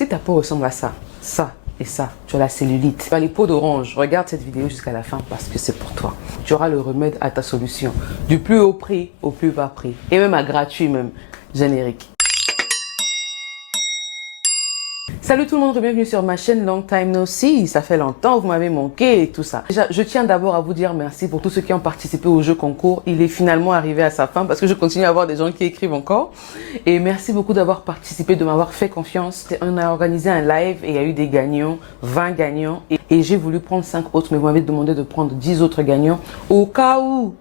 si ta peau ressemble à ça, ça et ça, tu as la cellulite, tu as les peaux d'orange, regarde cette vidéo jusqu'à la fin parce que c'est pour toi. Tu auras le remède à ta solution. Du plus haut prix au plus bas prix. Et même à gratuit même. Générique. Salut tout le monde, bienvenue sur ma chaîne Long Time No See. Ça fait longtemps, vous m'avez manqué et tout ça. Déjà, je tiens d'abord à vous dire merci pour tous ceux qui ont participé au jeu concours. Il est finalement arrivé à sa fin parce que je continue à avoir des gens qui écrivent encore. Et merci beaucoup d'avoir participé, de m'avoir fait confiance. On a organisé un live et il y a eu des gagnants, 20 gagnants. Et j'ai voulu prendre 5 autres, mais vous m'avez demandé de prendre 10 autres gagnants. Au cas où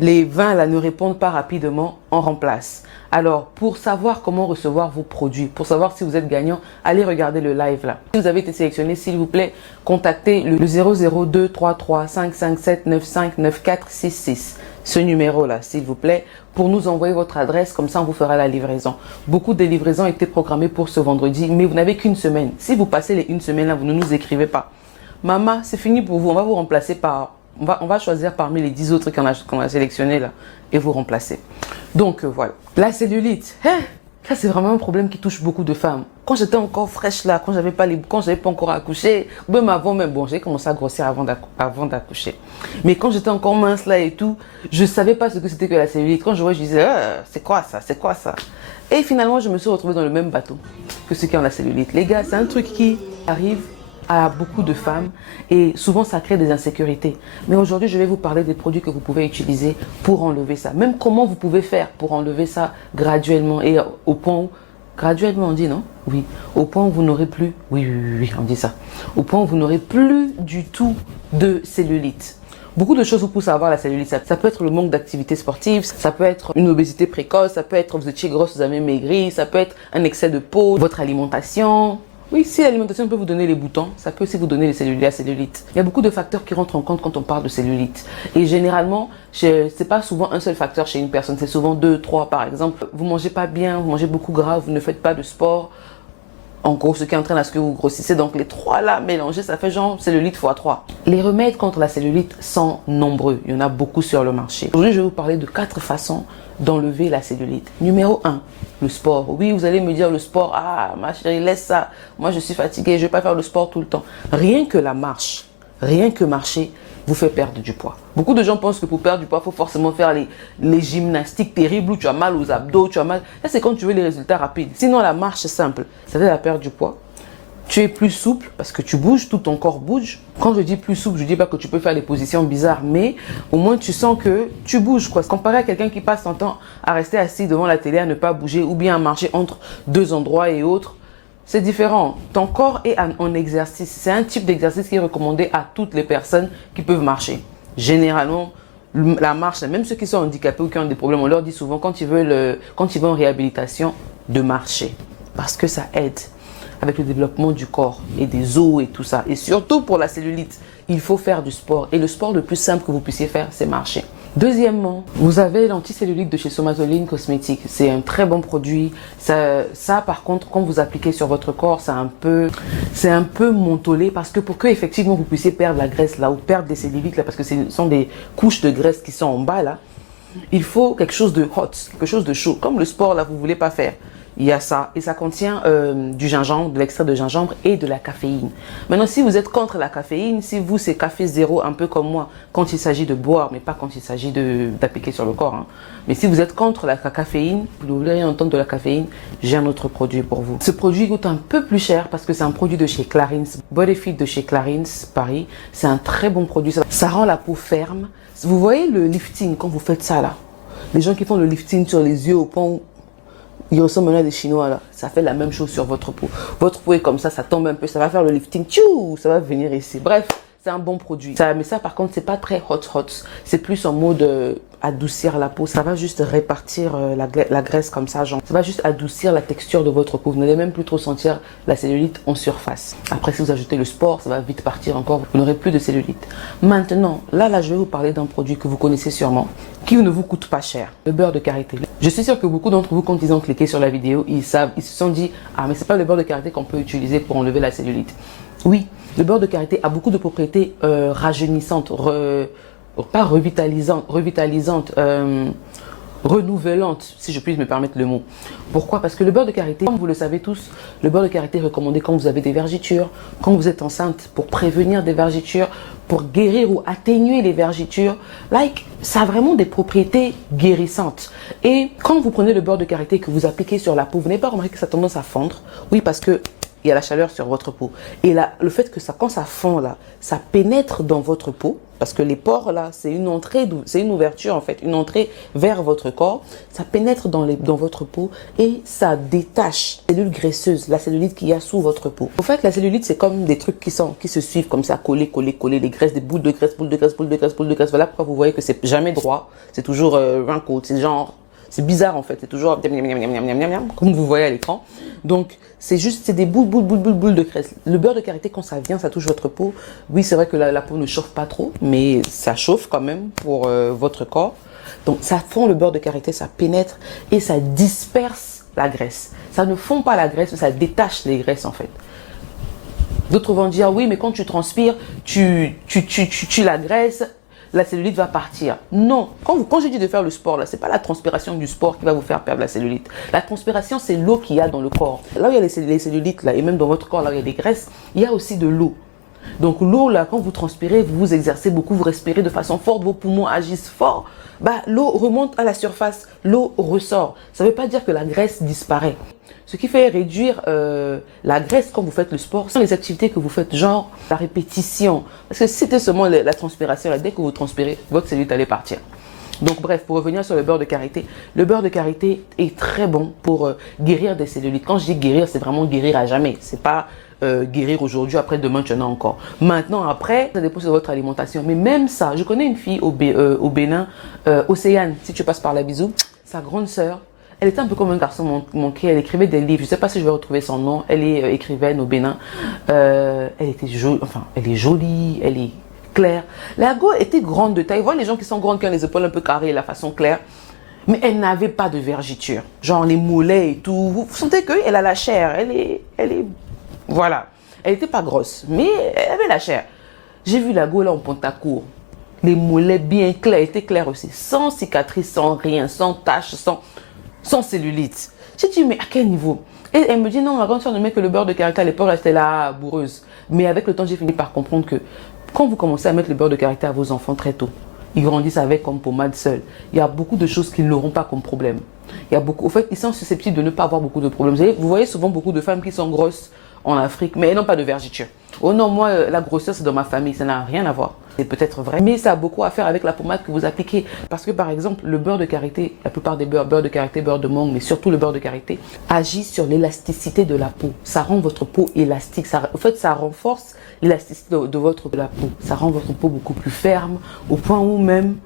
les 20 là ne répondent pas rapidement, on remplace. Alors, pour savoir comment recevoir vos produits, pour savoir si vous êtes gagnant, allez regarder le live là. Si vous avez été sélectionné, s'il vous plaît, contactez le 002 33 557 95 9466. Ce numéro là, s'il vous plaît, pour nous envoyer votre adresse, comme ça on vous fera la livraison. Beaucoup de livraisons étaient programmées pour ce vendredi, mais vous n'avez qu'une semaine. Si vous passez les une semaine là, vous ne nous écrivez pas. Maman, c'est fini pour vous, on va vous remplacer par... On va choisir parmi les 10 autres qu'on a sélectionnés là et vous remplacer. Donc voilà. La cellulite, ça c'est vraiment un problème qui touche beaucoup de femmes. Quand j'étais encore fraîche là, quand j'avais pas encore accouché, même avant même, bon j'ai commencé à grossir avant d'accoucher. Mais quand j'étais encore mince là et tout, je savais pas ce que c'était que la cellulite. Quand je voyais, je disais c'est quoi ça, c'est quoi ça. Et finalement je me suis retrouvée dans le même bateau que ceux qui ont la cellulite. Les gars, c'est un truc qui arrive à beaucoup de femmes et souvent ça crée des insécurités. Mais aujourd'hui, je vais vous parler des produits que vous pouvez utiliser pour enlever ça. Même comment vous pouvez faire pour enlever ça graduellement et au point où... Graduellement, on dit non? Oui. Au point où vous n'aurez plus... Oui, on dit ça. Au point où vous n'aurez plus du tout de cellulite. Beaucoup de choses vous poussent à avoir la cellulite. Ça peut être le manque d'activité sportive, ça peut être une obésité précoce, ça peut être vous étiez grosse, vous avez maigri, ça peut être un excès de peau, votre alimentation... Oui, si l'alimentation peut vous donner les boutons, ça peut aussi vous donner la cellulite. Il y a beaucoup de facteurs qui rentrent en compte quand on parle de cellulite. Et généralement, c'est pas souvent un seul facteur chez une personne, c'est souvent 2, 3 par exemple. Vous mangez pas bien, vous mangez beaucoup gras, vous ne faites pas de sport. En gros, ce qui entraîne à ce que vous grossissez. Donc les 3 là mélangés, ça fait genre cellulite x 3. Les remèdes contre la cellulite sont nombreux. Il y en a beaucoup sur le marché. Aujourd'hui, je vais vous parler de 4 façons d'enlever la cellulite. Numéro 1, le sport. Oui, vous allez me dire le sport, ah ma chérie, laisse ça. Moi, je suis fatiguée, je ne vais pas faire le sport tout le temps. Rien que la marche, rien que marcher, vous fait perdre du poids. Beaucoup de gens pensent que pour perdre du poids, il faut forcément faire les gymnastiques terribles où tu as mal aux abdos, tu as mal... Ça, c'est quand tu veux les résultats rapides. Sinon, la marche, c'est simple. Ça aide à perdre du poids. Tu es plus souple parce que tu bouges, tout ton corps bouge. Quand je dis plus souple, je ne dis pas que tu peux faire des positions bizarres, mais au moins tu sens que tu bouges, quoi. Comparé à quelqu'un qui passe son temps à rester assis devant la télé, à ne pas bouger ou bien à marcher entre 2 endroits et autres, c'est différent. Ton corps est en exercice. C'est un type d'exercice qui est recommandé à toutes les personnes qui peuvent marcher. Généralement, la marche, même ceux qui sont handicapés ou qui ont des problèmes, on leur dit souvent quand ils veulent en réhabilitation, de marcher. Parce que ça aide avec le développement du corps et des os et tout ça. Et surtout pour la cellulite, il faut faire du sport. Et le sport le plus simple que vous puissiez faire, c'est marcher. Deuxièmement, vous avez l'anticellulite de chez Somatoline Cosmétiques. C'est un très bon produit. Ça, par contre, quand vous appliquez sur votre corps, c'est un peu mentholé parce que pour que effectivement vous puissiez perdre la graisse là ou perdre des cellulites là, parce que ce sont des couches de graisse qui sont en bas là, il faut quelque chose de hot, quelque chose de chaud. Comme le sport là, vous ne voulez pas faire. Il y a ça et ça contient du gingembre, de l'extrait de gingembre et de la caféine. Maintenant, si vous êtes contre la caféine, si vous c'est café zéro, un peu comme moi, quand il s'agit de boire, mais pas quand il s'agit d'appliquer sur le corps. Hein. Mais si vous êtes contre la caféine, vous ne voulez rien entendre de la caféine, j'ai un autre produit pour vous. Ce produit coûte un peu plus cher parce que c'est un produit de chez Clarins, Bodyfit de chez Clarins, Paris. C'est un très bon produit, ça rend la peau ferme. Vous voyez le lifting quand vous faites ça là, les gens qui font le lifting sur les yeux au point où ils ressemblent maintenant à des Chinois là. Ça fait la même chose sur votre peau. Votre peau est comme ça tombe un peu, ça va faire le lifting, tchou, ça va venir ici. Bref, c'est un bon produit. Mais ça par contre, c'est pas très hot. C'est plus en mode adoucir la peau. Ça va juste répartir la graisse comme ça, genre. Ça va juste adoucir la texture de votre peau. Vous n'allez même plus trop sentir la cellulite en surface. Après, si vous ajoutez le sport, ça va vite partir encore. Vous n'aurez plus de cellulite. Maintenant, là, je vais vous parler d'un produit que vous connaissez sûrement, qui ne vous coûte pas cher. Le beurre de karité. Je suis sûre que beaucoup d'entre vous, quand ils ont cliqué sur la vidéo, ils se sont dit, ah, mais c'est pas le beurre de karité qu'on peut utiliser pour enlever la cellulite. Oui, le beurre de karité a beaucoup de propriétés rajeunissantes, pas revitalisantes, renouvelante, si je puis me permettre le mot. Pourquoi? Parce que le beurre de karité, comme vous le savez tous, le beurre de karité est recommandé quand vous avez des vergitures, quand vous êtes enceinte, pour prévenir des vergitures, pour guérir ou atténuer les vergitures. Ça a vraiment des propriétés guérissantes. Et quand vous prenez le beurre de karité que vous appliquez sur la peau, vous n'avez pas remarqué que ça a tendance à fondre? Oui, parce que il y a la chaleur sur votre peau. Et là, le fait que quand ça fond là, ça pénètre dans votre peau, parce que les pores là, c'est une entrée, c'est une ouverture en fait, une entrée vers votre corps. Ça pénètre dans votre peau et ça détache les cellules graisseuses, la cellulite qu'il y a sous votre peau. En fait, la cellulite, c'est comme des trucs qui se suivent comme ça, collés, des graisses, des boules de graisse, boules de graisse, boules de graisse, boules de graisse. Voilà pourquoi vous voyez que c'est jamais droit, c'est toujours wrinkled, c'est genre... C'est bizarre en fait, c'est toujours comme vous voyez à l'écran. Donc c'est des boules de graisse. Le beurre de karité, quand ça vient, ça touche votre peau. Oui, c'est vrai que la peau ne chauffe pas trop, mais ça chauffe quand même pour votre corps. Donc ça fond le beurre de karité, ça pénètre et ça disperse la graisse. Ça ne fond pas la graisse, mais ça détache les graisses en fait. D'autres vont dire oui, mais quand tu transpires, tu la graisse, la cellulite va partir. Non, quand je dis de faire le sport, là, c'est pas la transpiration du sport qui va vous faire perdre la cellulite. La transpiration, c'est l'eau qu'il y a dans le corps. Là où il y a les cellulites, là, et même dans votre corps, là où il y a des graisses, il y a aussi de l'eau. Donc l'eau, là, quand vous transpirez, vous vous exercez beaucoup, vous respirez de façon forte, vos poumons agissent fort, l'eau remonte à la surface, l'eau ressort. Ça ne veut pas dire que la graisse disparaît. Ce qui fait réduire la graisse quand vous faites le sport, ce sont les activités que vous faites, genre la répétition. Parce que si c'était seulement la transpiration, là, dès que vous transpirez, votre cellulite allait partir. Donc bref, pour revenir sur le beurre de karité, le beurre de karité est très bon pour guérir des cellulites. Quand je dis guérir, c'est vraiment guérir à jamais. C'est pas guérir aujourd'hui, après demain tu en as encore. Maintenant, après, ça dépend de votre alimentation. Mais même ça, je connais une fille au Bénin, Océane, si tu passes par la bisou, sa grande sœur, elle était un peu comme un garçon manqué, elle écrivait des livres, je ne sais pas si je vais retrouver son nom, elle est écrivaine au Bénin, elle était jolie, enfin, elle est jolie, elle est claire. La go était grande de taille, vous voyez les gens qui sont grands, qui ont les épaules un peu carrées, la façon claire, mais elle n'avait pas de vergiture, genre les mollets et tout, vous sentez qu'elle a la chair, elle est, voilà, elle n'était pas grosse, mais elle avait la chair. J'ai vu la go là en Pontacourt, les mollets bien clairs, elle était claire aussi, sans cicatrice, sans rien, sans tache, sans cellulite. J'ai dit, mais à quel niveau? Et elle me dit, non, ma grande soeur ne met que le beurre de karité. À l'époque, elle était là, bourreuse. Mais avec le temps, j'ai fini par comprendre que quand vous commencez à mettre le beurre de karité à vos enfants très tôt, ils grandissent avec comme pommade seule. Il y a beaucoup de choses qu'ils n'auront pas comme problème. Il y a beaucoup, au fait, ils sont susceptibles de ne pas avoir beaucoup de problèmes. Vous voyez souvent beaucoup de femmes qui sont grosses en Afrique, mais elles n'ont pas de vergiture. Oh non, moi, la grosseur, c'est dans ma famille, ça n'a rien à voir. C'est peut-être vrai, mais ça a beaucoup à faire avec la pommade que vous appliquez. Parce que par exemple, le beurre de karité, la plupart des beurre de karité, beurre de mangue, mais surtout le beurre de karité, agit sur l'élasticité de la peau. Ça rend votre peau élastique. En fait, ça renforce l'élasticité de la peau. Ça rend votre peau beaucoup plus ferme, au point où même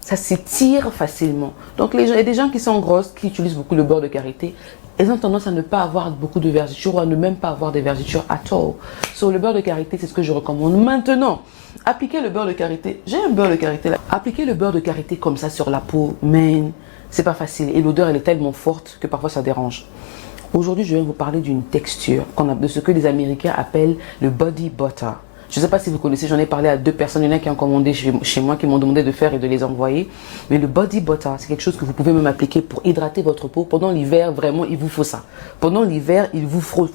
ça s'étire facilement. Donc il y a des gens qui sont grosses, qui utilisent beaucoup le beurre de karité. Elles ont tendance à ne pas avoir beaucoup de vergetures ou à ne même pas avoir des vergetures at all. Sur le beurre de karité, c'est ce que je recommande. Maintenant, appliquez le beurre de karité. J'ai un beurre de karité là. Appliquez le beurre de karité comme ça sur la peau, mais c'est pas facile. Et l'odeur, elle est tellement forte que parfois ça dérange. Aujourd'hui, je vais vous parler d'une texture, de ce que les Américains appellent le body butter. Je ne sais pas si vous connaissez, j'en ai parlé à 2 personnes, il y en a qui ont commandé chez moi, qui m'ont demandé de faire et de les envoyer. Mais le body butter, c'est quelque chose que vous pouvez même appliquer pour hydrater votre peau. Pendant l'hiver, vraiment, il vous faut ça. Pendant l'hiver, il vous faut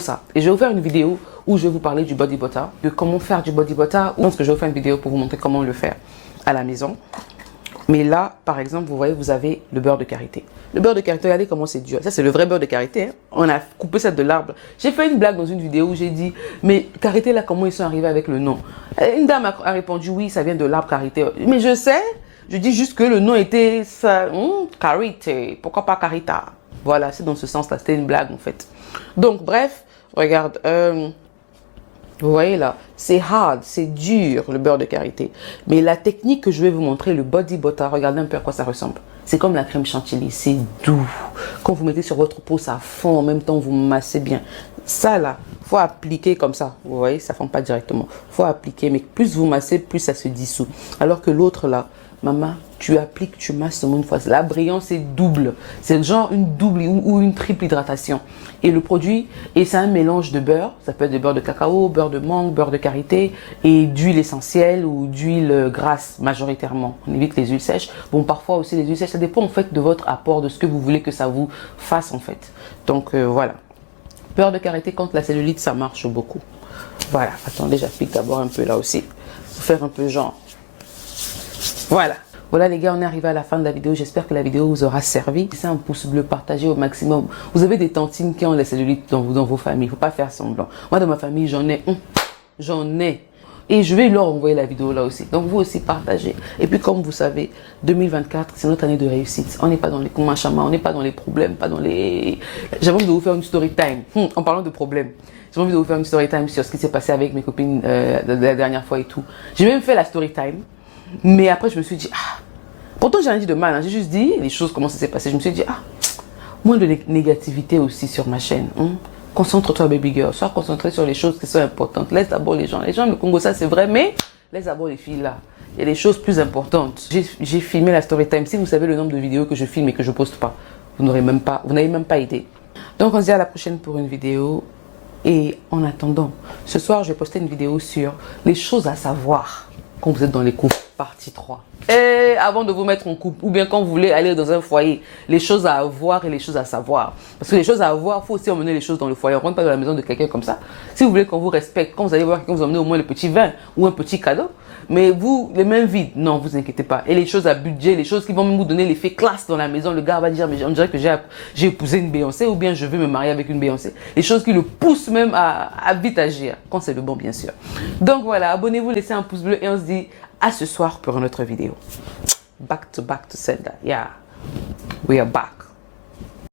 ça. Et je vais vous faire une vidéo où je vais vous parler du body butter, de comment faire du body butter. Ou parce que je vais vous faire une vidéo pour vous montrer comment le faire à la maison. Mais là, par exemple, vous voyez, vous avez le beurre de karité. Le beurre de karité, regardez comment c'est dur. Ça, c'est le vrai beurre de karité. Hein. On a coupé ça de l'arbre. J'ai fait une blague dans une vidéo où j'ai dit, mais karité, là, comment ils sont arrivés avec le nom? Une dame a répondu, oui, ça vient de l'arbre karité. Mais je sais, je dis juste que le nom était ça, karité. Pourquoi pas karita? Voilà, c'est dans ce sens-là. C'était une blague, en fait. Donc, bref, regarde. Vous voyez là, c'est hard, c'est dur le beurre de karité. Mais la technique que je vais vous montrer, le body butter, regardez un peu à quoi ça ressemble. C'est comme la crème chantilly, c'est doux. Quand vous mettez sur votre peau, ça fond, en même temps vous massez bien. Ça là, faut appliquer comme ça. Vous voyez, ça ne fond pas directement. Faut appliquer, mais plus vous massez, plus ça se dissout. Alors que l'autre là, maman, tu appliques, tu masses seulement une fois. La brillance c'est double. C'est genre une double ou une triple hydratation. Et le produit, et c'est un mélange de beurre. Ça peut être de beurre de cacao, beurre de mangue, beurre de karité et d'huile essentielle ou d'huile grasse majoritairement. On évite les huiles sèches. Bon, parfois aussi les huiles sèches, ça dépend en fait de votre apport, de ce que vous voulez que ça vous fasse en fait. Donc voilà. Beurre de karité contre la cellulite, ça marche beaucoup. Voilà. Attendez, j'applique d'abord un peu là aussi. Pour faire un peu genre. Voilà. Voilà les gars, on est arrivé à la fin de la vidéo. J'espère que la vidéo vous aura servi. C'est un pouce bleu, partagez au maximum. Vous avez des tantines qui ont la cellulite dans vos familles. Il ne faut pas faire semblant. Moi, dans ma famille, j'en ai. J'en ai. Et je vais leur envoyer la vidéo là aussi. Donc vous aussi partagez. Et puis comme vous savez, 2024, c'est notre année de réussite. On n'est pas dans les kumachama, on n'est pas dans les problèmes, pas dans les... J'avais envie de vous faire une story time. En parlant de problèmes. J'ai envie de vous faire une story time sur ce qui s'est passé avec mes copines la dernière fois et tout. J'ai même fait la story time. Mais après, je me suis dit, pourtant, j'ai rien dit de mal. Hein. J'ai juste dit les choses, comment ça s'est passé. Je me suis dit, moins de négativité aussi sur ma chaîne. Concentre-toi, baby girl. Sois concentré sur les choses qui sont importantes. Laisse d'abord les gens. Les gens, le Congo, ça, c'est vrai, mais laisse d'abord les filles là. Il y a des choses plus importantes. J'ai filmé la story time. Si vous savez le nombre de vidéos que je filme et que je poste pas, vous n'avez même pas idée. Donc, on se dit à la prochaine pour une vidéo. Et en attendant, ce soir, je vais poster une vidéo sur les choses à savoir quand vous êtes dans les couples, partie 3. Et avant de vous mettre en couple, ou bien quand vous voulez aller dans un foyer, les choses à avoir et les choses à savoir. Parce que les choses à avoir, il faut aussi emmener les choses dans le foyer. On ne rentre pas dans la maison de quelqu'un comme ça. Si vous voulez qu'on vous respecte, quand vous allez voir quelqu'un, vous emmenez au moins le petit vin ou un petit cadeau. Mais vous, les mains vides, non, vous inquiétez pas. Et les choses à budget, les choses qui vont vous donner l'effet classe dans la maison, le gars va dire, mais on dirait que j'ai épousé une Beyoncé ou bien je veux me marier avec une Beyoncé. Les choses qui le poussent même à vite agir, quand c'est le bon, bien sûr. Donc voilà, abonnez-vous, laissez un pouce bleu et on se dit à ce soir pour une autre vidéo. Back to sender. Yeah, we are back.